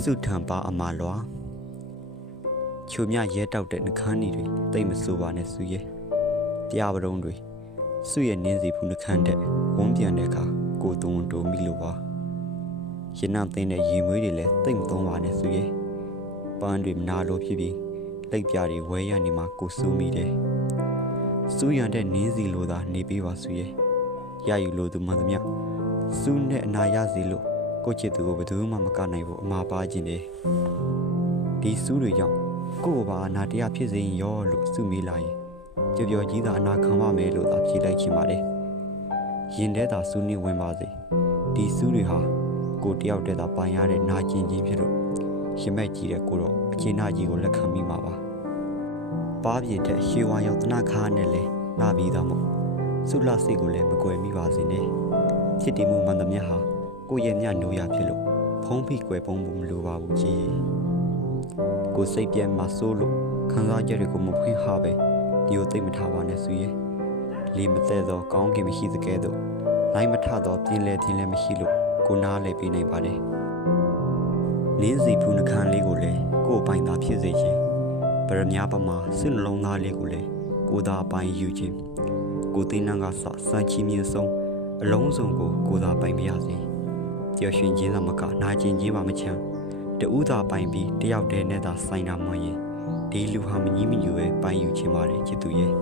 စုထံပါအမာလွာချိုမြရဲတောက်တဲ့နှခမ်းနီတွေတိတ်မဆိုးပါနဲ့စုရဲတရားပရုံးတွေစုရဲ့နင်းစီဘူးနှခမ်းတဲ့ဝန်းပြန်တဲ့အခါကိုသွန်တိုမိလို့ပါရင်နှံသိတဲ့ရေမွေးတွေလည်းတိတ်မသုံးပါနဲ့စုရဲပန်းတွေမနာလို့ဖြစ်ပြီးလက်ပြတွေဝဲရနေမှာကိုစိုးမိတယ်စူးရန်တဲ့နင်းစီလိုသာနေပေးပါစုရဲရယူလို့သူမှန်သမျှစူးနဲ့အနာရစီလို့ကိုချစ်သူကိုဘယ်သူမှမကနိုင်ဘူးအမှားပါခြင်းတယ်ဒီစူးတွေကြောင့်ကို့ဘာအနာတရားဖြစ်စေရောလို့စုမိလာရင်ကြော်ကြော်ကြီးသာအနာခံပါမယ်လို့သာဖြေလိုက်ချင်ပါတယ်ရင်ထဲသာစူးနေဝင်ပါစေဒီစူးတွေဟာကိုတယောက်တည်းသာပိုင်ရတဲ့နာကျင်ခြင်းဖြစ်လို့ရင်မဲ့ကြီးတဲ့ကိုတော့အခြေနာကြီးကိုလက်ခံမိမှာပါပါးပြင်းတဲ့ရွှေဝါရောင်တနခါနဲ့လဲလှပြီးသားမို့စုလစိတ်ကိုလည်းမကွယ်မိပါစေနဲ့ဖြစ်တည်မှုမှန်သမျှဟာကိုရဲ့ညနိုးရဖြစ်လို့ဖုံးဖိကွယ်ပုံးမှုမလိုပါဘူးကြီးကိုစိတ်ပြဲမှာစိုးလို့ခံစားချက်တွေကိုမဖွင့်ဟပဲဒီကိုသိမ့်မထားပါနဲ့ဆိုရင်လေမသက်သောကောင်းကင်မရှိသကဲ့သို့လိုက်မထသောပြင်းလဲခြင်းလည်းမရှိလို့ကိုနားလဲပေးနိုင်ပါတယ်နင်းစီဖူးနှခမ်းလေးကိုလည်းကို့အပိုင်သာဖြစ်စေခြင်းပရမညာပမာစစ်နှလုံးသားလေးကိုလည်းကိုသာပိုင်ယူခြင်းကိုသိနှံကစစံချီမြင့်ဆုံးအလုံးစုံကိုသာပိုင်ပြရစေကြော်ရွှင်ခြင်းသာမကနာကျင်ခြင်းပါမချမ်းတူးသာပိုင်ပြီးတယောက်တည်းနဲ့သာဆိုင်တာမှရင်ဒီလူဟာမကြီးမညူပဲပိုင်ယူခြင်းပါတယ်ချစ်သူရဲ့